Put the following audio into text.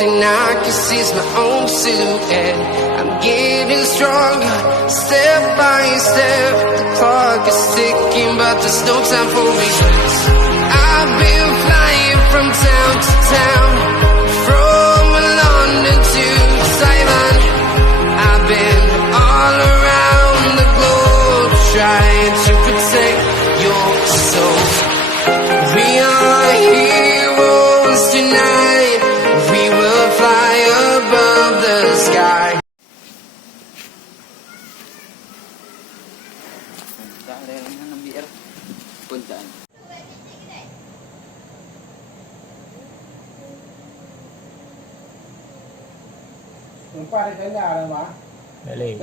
thing I can see is my own silhouette. I'm getting stronger, step by step. The clock is ticking, but there's no time for regrets. I've been flying from town to town, from London to Thailand. I've been all around the globe, trying to protect your soul. We are heroes tonight. We will fly above the sky. Qua đây tới nhà rồi mà. Để lên.